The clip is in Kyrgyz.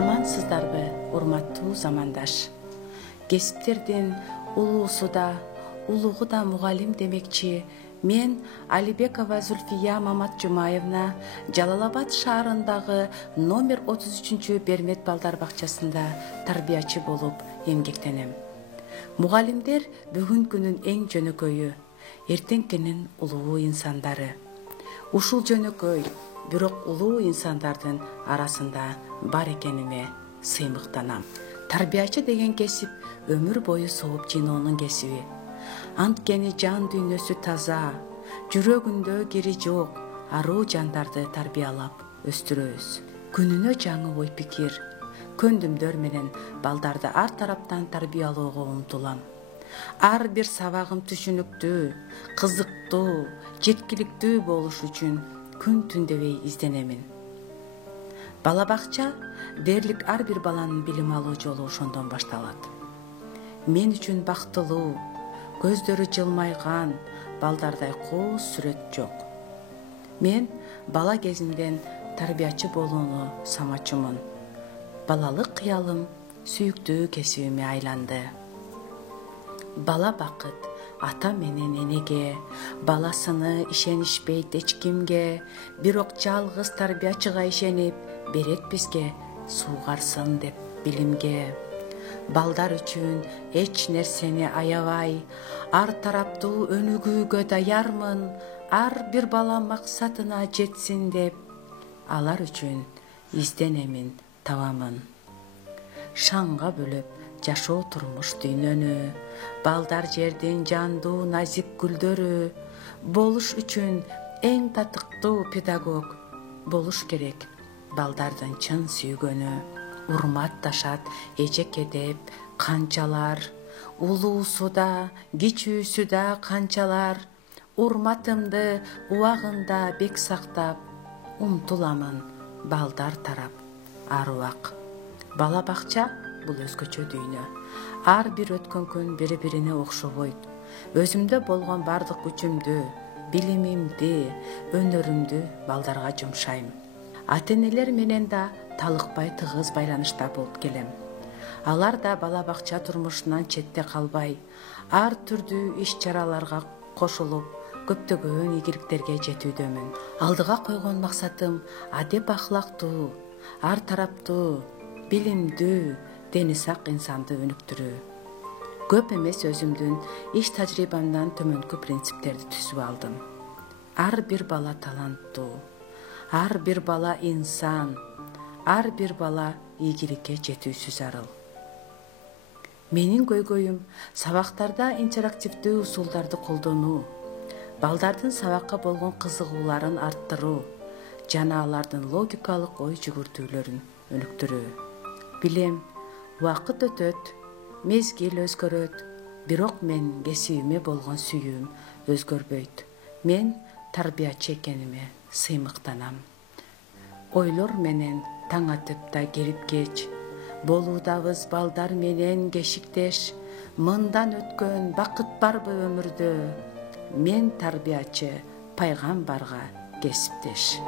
Амансыздарбы, урматтуу замандаш. Кесиптердин улуусу да, улугу да мугалим демекчи мен Алибекова Зульфия Маматжумаевна Жалалабад шаарындагы номер 33 Бермет балдар бакчасында тарбиячы болуп эмгектенем. Мугалимдер бүгүн күнүн эң жөнөкөйү, эртеңкинин улуу инсандары. Ушул жөнөкөй, бирок улуу инсандардын арасында бар экениме сыймыктанам. Тарбиячы деген кесип өмүр бою сооп жыйноонун кесиби. Анткени жан дүйнөсү таза, жүрөгүндө кири жок, аруу жандарды тарбиялап өстүрөбүз. Күнүнө жаңы ой пикир, көндүмдөр менен балдарды ар тараптан тарбиялоого умтулам. Ар бир сабагым түшүнүктүү, кызыктуу, жеткиликтүү болуш үчүн күн түн дебей изденемин. Бала бакча дээрлик ар бир баланын билим алуу жолу ошондон башталат. Мен үчүн бактылуу, көздөрү жылмайган балдардай кооз сүрөт жок. Мен бала кезимден тарбиячы болууну самачумун. Балалык кыялым сүйүктүү кесибиме айланды. Бала бакыт ата менен энеге, баласыны ишенишпейт эч кимге, бирок жалгыз тарбиячыга ишенип берет бизге суугарсын деп билимге. Балдар үчүн эч нерсени аябай, ар тараптуу өнүгүүгө даярмын, ар бир бала максатына жетсин деп, алар үчүн изденемин, табамын. Шаңга бөлөп жашоо турмуш дүйнөнү, балдар жердин жандуу назик гүлдөрү, болуш үчүн эң татыктуу педагог болуш керек балдардын чын сүйгөнү. Урматташат эжеке деп канчалар, улуусу да, кичүүсү да канчалар, урматымды убагында бек сактап, умтуламын балдар тарап ар убак. Бала бакча бул өзгөчө дүйнө. Ар бир өткөн күн бири-бирине окшобойт. Өзүмдө болгон бардык күчүмдү, билимимди, өнөрүмдү балдарга жумшайм. Ата-энелер менен да талыкпай тыгыз байланышта болуп келем. Алар да бала бакча турмушунан четте калбай, ар түрдүү иш-чараларга кошулуп, көптөгөн ийгиликтерге жетүүдөмүн. Алдыга койгон максатым адеп ахлактуу, ар тараптуу, билимдүү, дени сак инсанды өнүктүрүү. Көп эмес өзүмдүн иш тажрыйбамдан төмөнкү принциптерди түзүп алдым. Ар бир бала таланттуу, ар бир бала инсан, ар бир бала ийгиликке жетүүсү зарыл. Менин көйгөйүм сабактарда интерактивдүү усулдарды колдонуу, балдардын сабакка болгон кызыгууларын арттыруу жана алардын логикалык ой жүгүртүүлөрүн өнүктүрүү. Билем, убакыт өтөт, мезгил өзгөрөт, бирок мен кесибиме болгон сүйүүм өзгөрбөйт. Мен тарбиячы экениме сыймыктанам. Ойлор менен таң атып да келип кеч, болуудабыз балдар менен кешиктеш, мындан өткөн бакыт барбы өмүрдө, мен тарбиячы пайгамбарга кесиптеш.